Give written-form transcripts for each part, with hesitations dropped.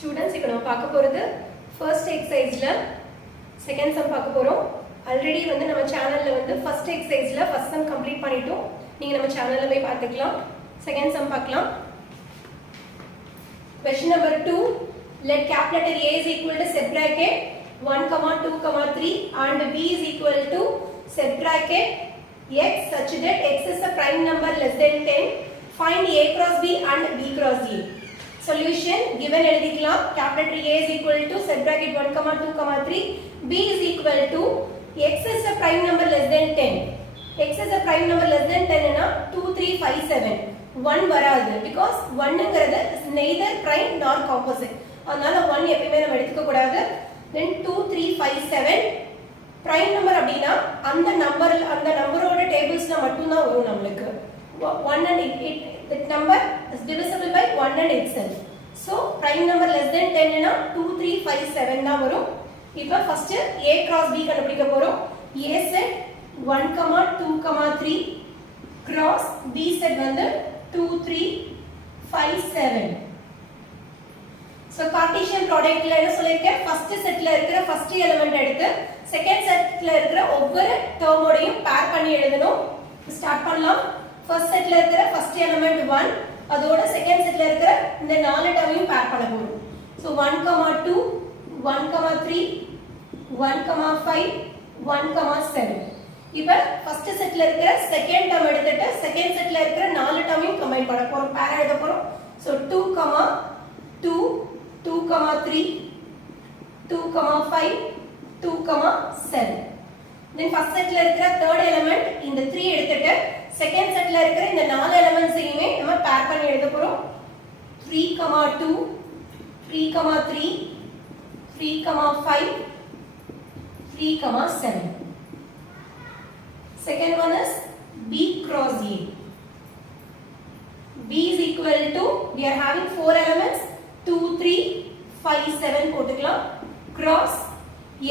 Students, இப்போ நம்ம பார்க்க போறது first exerciseல second sum பார்க்க போறோம். ஆல்ரெடி வந்து நம்ம சேனல்ல வந்து first exerciseல first sum complete பண்ணிட்டோம். நீங்க நம்ம சேனல்ல போய் பார்த்துக்கலாம். second sum பார்க்கலாம். Question number 2. Let cap letter A is equal to set bracket 1, 2, 3 and B is equal to set bracket x such that x is a prime number less than 10. Find A cross B and B cross A. Solution given எழுதிக்கலாம். Cap letter A is equal to set bracket 1, 2, 3. B is equal to x is a prime number less than 10. X is a prime number less than 10 னா 2, 3, 5, 7. 1 வராது because 1ங்கிறது is neither prime nor composite. அதனால 1 எப்பவுமே நம்ம எடுத்துக்க கூடாது. Then 2, 3, 5, 7 prime number அப்படினா அந்த நம்பரோட டேபிள்ஸ்ல மட்டும் தான் வரும் நமக்கு. 1 and that number is divisible by 1 and itself. So prime number less than 10 னா 2, 3, 5, 7 தான் வரும். இப்போ first A cross B கண்டுபிடிக்க போறோம். A set 1, 2, 3 cross B set வந்து 2, 3, 5, 7. So Cartesian product ல என்ன சொல்லிருக்கேன், first setல இருக்கிற first element எடுத்து second setல இருக்கிற ஒவ்வொரு term ஓடையும் pair பண்ணி எழுதணும். ஸ்டார்ட் பண்ணலாம். first setல இருக்கிற first element 1, அதோட second setல இருக்கிற இந்த நாலு டேர்மையும் pair பண்ண போறோம். So 1, 2, 1, 3, 1, 5, 1, 7. இப்போ first setல இருக்கிற second term எடுத்துட்டு second setல இருக்கிற நாலு டேர்மையும் combine பண்ண போறோம், pair எழுத போறோம். So 2, 2, 2, 3, 2, 5, 2, 7. Then first setல இருக்கிற third element இந்த 3 எடுத்துட்டு second setல இருக்கிற இந்த நாலு எலிமெண்ட்ஸையுமே நம்ம pair பண்ணி எழுத போறோம். 3, 2, 3, 3, 3, 5, 3, 7. Second one is B cross A. B is equal to, we are having 4 elements, 2, 3, 5, 7 போட்டுக்கலாம். Cross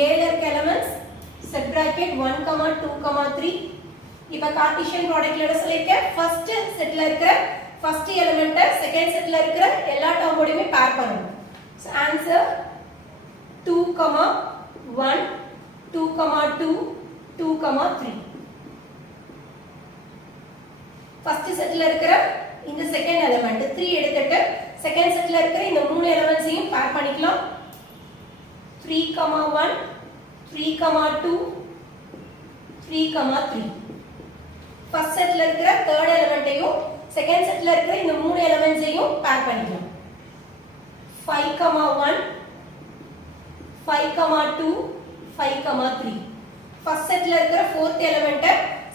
A இருக்க elements, set bracket 1, 2, 3. இப்போ Cartesian productல என்ன சொல்லிருக்கேன், first setல இருக்கிற first element second setல இருக்கிற எல்லா டேர்மோடையுமே pair பண்ணணும். So answer 2, 1, 2, 2, 2, 3. first setல இருக்கிற இந்த second element 3 எடுத்துட்டு second setல இருக்கிற இந்த மூணு எலிமெண்ட்ஸையும் pair பண்ணிக்கலாம். 3, 1, 3, 2, 3, 3. first setல இருக்கிற third elementையும் second setல இருக்கிற இந்த மூணு எலிமெண்ட்ஸையும் pair பண்ணிக்கலாம். 5, 1, 5, 2, 5, 3. first setல இருக்கிற fourth element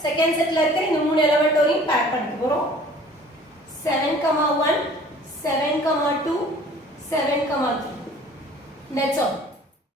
second setல இருக்கிற இந்த மூணு எலிமெண்ட்டையும் pair பண்ணிட்டு போறோம். 7, 1, 7, 2, 7, 3. That's all.